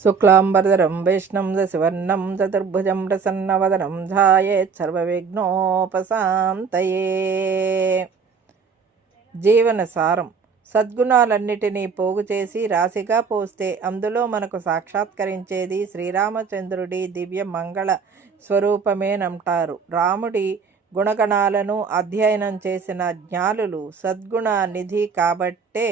శుక్లాంబరధరం వైష్ణం శశివర్ణం చతుర్భుజం ప్రసన్నవదనం ధ్యాయేత్ సర్వవిఘ్నోపశాంతయే. జీవన సారం. సద్గుణాలన్నిటినీ పోగు చేసి రాశిగా పోస్తే అందులో మనకు సాక్షాత్కరించేది శ్రీరామచంద్రుడి దివ్య మంగళ స్వరూపమేనంటారు. రాముడి గుణగణాలను అధ్యయనం చేసిన జ్ఞానులు సద్గుణ నిధి కాబట్టే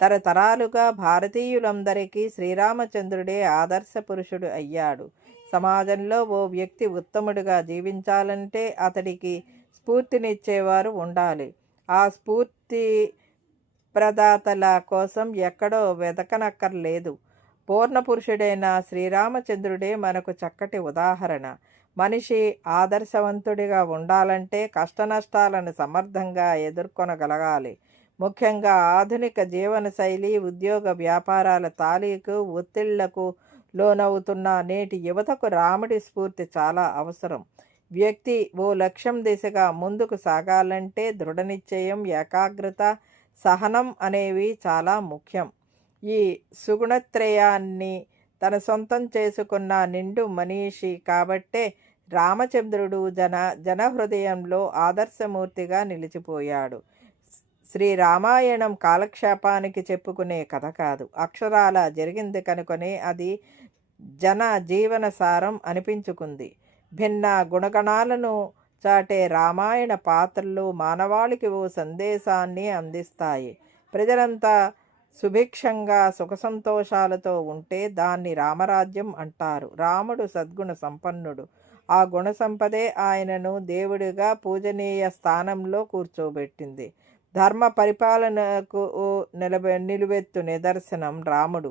తరతరాలుగా భారతీయులందరికీ శ్రీరామచంద్రుడే ఆదర్శ పురుషుడు అయ్యాడు. సమాజంలో ఓ వ్యక్తి ఉత్తముడిగా జీవించాలంటే అతడికి స్ఫూర్తినిచ్చేవారు ఉండాలి. ఆ స్ఫూర్తి ప్రదాతల కోసం ఎక్కడో వెతకనక్కర్లేదు. పూర్ణ పురుషుడైన శ్రీరామచంద్రుడే మనకు చక్కటి ఉదాహరణ. మనిషి ఆదర్శవంతుడిగా ఉండాలంటే కష్టనష్టాలను సమర్థంగా ఎదుర్కొనగలగాలి. ముఖ్యంగా ఆధునిక జీవనశైలి, ఉద్యోగ వ్యాపారాల తాలూకు ఒత్తిళ్లకు లోనవుతున్న నేటి యువతకు రాముడి స్ఫూర్తి చాలా అవసరం. వ్యక్తి ఓ లక్ష్యం దిశగా ముందుకు సాగాలంటే దృఢనిశ్చయం, ఏకాగ్రత, సహనం అనేవి చాలా ముఖ్యం. ఈ సుగుణత్రయాన్ని తన సొంతం చేసుకున్న నిండు మనీషి కాబట్టే రామచంద్రుడు జనహృదయంలో ఆదర్శమూర్తిగా నిలిచిపోయాడు. శ్రీరామాయణం కాలక్షేపానికి చెప్పుకునే కథ కాదు, అక్షరాల జరిగింది కనుకనే అది జన జీవన సారం అనిపించుకుంది. భిన్న గుణగణాలను చాటే రామాయణ పాత్రలు మానవాళికి ఓ సందేశాన్ని అందిస్తాయి. ప్రజలంతా సుభిక్షంగా సుఖ సంతోషాలతో ఉంటే దాన్ని రామరాజ్యం అంటారు. రాముడు సద్గుణ సంపన్నుడు. ఆ గుణ సంపదే ఆయనను దేవుడిగా పూజనీయ స్థానంలో కూర్చోబెట్టింది. ధర్మ పరిపాలనకు నిలువెత్తు నిదర్శనం రాముడు.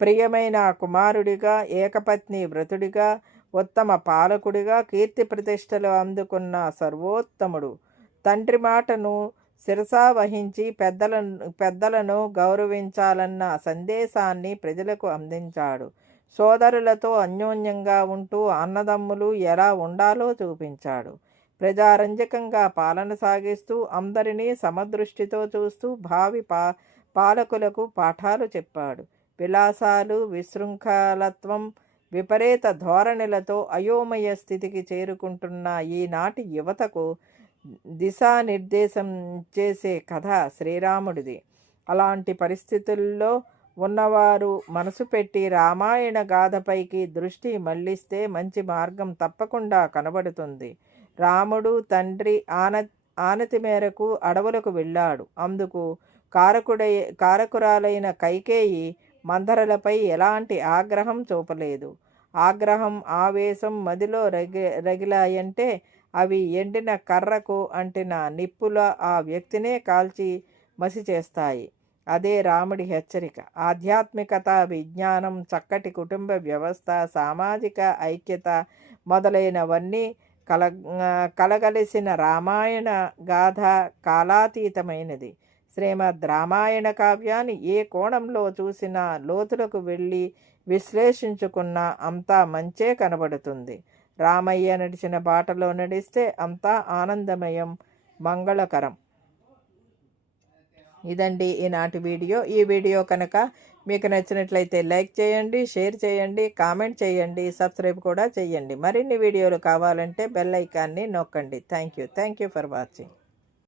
ప్రియమైన కుమారుడిగా, ఏకపత్ని వ్రతుడిగా, ఉత్తమ పాలకుడిగా కీర్తి ప్రతిష్టలు అందుకున్న సర్వోత్తముడు. తండ్రి మాటను శిరసా వహించి పెద్దలను గౌరవించాలన్న సందేశాన్ని ప్రజలకు అందించాడు. సోదరులతో అన్యోన్యంగా ఉంటూ అన్నదమ్ములు ఎలా ఉండాలో చూపించాడు. ప్రజారంజకంగా పాలన సాగిస్తూ అందరినీ సమదృష్టితో చూస్తూ భావి పాలకులకు పాఠాలు చెప్పాడు. విలాసాలు, విశృంఖలత్వం, విపరీత ధోరణులతో అయోమయ స్థితికి చేరుకుంటున్న ఈనాటి యువతకు దిశానిర్దేశం చేసే కథ శ్రీరాముడిది. అలాంటి పరిస్థితుల్లో ఉన్నవారు మనసు పెట్టి రామాయణ గాథపైకి దృష్టి మళ్లిస్తే మంచి మార్గం తప్పకుండా కనబడుతుంది. రాముడు తండ్రి ఆనతి మేరకు అడవులకు వెళ్ళాడు. అందుకు కారకురాలైన కైకేయి మందరలపై ఎలాంటి ఆగ్రహం చూపలేదు. ఆగ్రహం, ఆవేశం మదిలో రగిలాయంటే అవి ఎండిన కర్రకు అంటిన నిప్పుల ఆ వ్యక్తినే కాల్చి మసి చేస్తాయి. అదే రాముడి హెచ్చరిక. ఆధ్యాత్మికత, విజ్ఞానం, చక్కటి కుటుంబ వ్యవస్థ, సామాజిక ఐక్యత మొదలైనవన్నీ కలగలిసిన రామాయణ గాథ కాలాతీతమైనది. శ్రీమద్ రామాయణ కావ్యాన్ని ఏ కోణంలో చూసినా, లోతులకు వెళ్ళి విశ్లేషించుకున్నా అంతా మంచే కనబడుతుంది. రామయ్య నడిచిన బాటలో నడిస్తే అంతా ఆనందమయం, మంగళకరం. ఇదండి ఈనాటి వీడియో. ఈ వీడియో కనుక మీకు నచ్చినట్లయితే లైక్ చేయండి, షేర్ చేయండి, కామెంట్ చేయండి, సబ్స్క్రైబ్ కూడా చేయండి. మరిన్ని వీడియోలు కావాలంటే బెల్ ఐకాన్ని నొక్కండి. Thank you for watching.